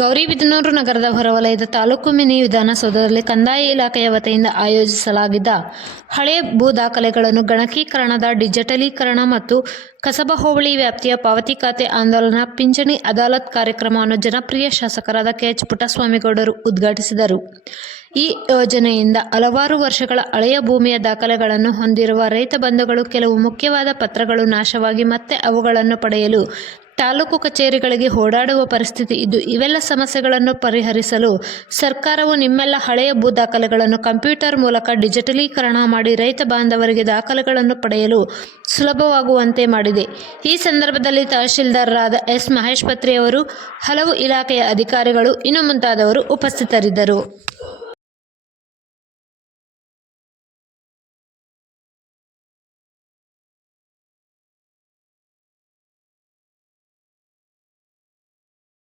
ಗೌರಿಬಿದನೂರು ನಗರದ ಹೊರವಲಯದ ತಾಲೂಕು ಮಿನಿ ವಿಧಾನಸೌಧದಲ್ಲಿ ಕಂದಾಯ ಇಲಾಖೆಯ ವತಿಯಿಂದ ಆಯೋಜಿಸಲಾಗಿದ್ದ ಹಳೆಯ ಭೂ ದಾಖಲೆಗಳನ್ನು ಗಣಕೀಕರಣದ, ಡಿಜಿಟಲೀಕರಣ ಮತ್ತು ಕಸಬ ಹೋಬಳಿ ವ್ಯಾಪ್ತಿಯ ಪಾವತಿ ಖಾತೆ ಆಂದೋಲನ, ಪಿಂಚಣಿ ಅದಾಲತ್ ಕಾರ್ಯಕ್ರಮವನ್ನು ಜನಪ್ರಿಯ ಶಾಸಕರಾದ ಕೆಎಚ್ ಪುಟ್ಟಸ್ವಾಮಿಗೌಡರು ಉದ್ಘಾಟಿಸಿದರು. ಈ ಯೋಜನೆಯಿಂದ ಹಲವಾರು ವರ್ಷಗಳ ಹಳೆಯ ಭೂಮಿಯ ದಾಖಲೆಗಳನ್ನು ಹೊಂದಿರುವ ರೈತ ಬಂಧುಗಳು ಕೆಲವು ಮುಖ್ಯವಾದ ಪತ್ರಗಳು ನಾಶವಾಗಿ ಮತ್ತೆ ಅವುಗಳನ್ನು ಪಡೆಯಲು ತಾಲೂಕು ಕಚೇರಿಗಳಿಗೆ ಓಡಾಡುವ ಪರಿಸ್ಥಿತಿ ಇದ್ದು ಇವೆಲ್ಲ ಸಮಸ್ಯೆಗಳನ್ನು ಪರಿಹರಿಸಲು ಸರ್ಕಾರವು ನಿಮ್ಮೆಲ್ಲ ಹಳೆಯ ಭೂ ದಾಖಲೆಗಳನ್ನು ಕಂಪ್ಯೂಟರ್ ಮೂಲಕ ಡಿಜಿಟಲೀಕರಣ ಮಾಡಿ ರೈತ ಬಾಂಧವರಿಗೆ ದಾಖಲೆಗಳನ್ನು ಪಡೆಯಲು ಸುಲಭವಾಗುವಂತೆ ಮಾಡಿದೆ. ಈ ಸಂದರ್ಭದಲ್ಲಿ ತಹಶೀಲ್ದಾರರಾದ ಎಸ್ ಮಹೇಶ್ ಪತ್ರಿಯವರು, ಹಲವು ಇಲಾಖೆಯ ಅಧಿಕಾರಿಗಳು, ಇನ್ನು ಮುಂತಾದವರು ಉಪಸ್ಥಿತರಿದ್ದರು.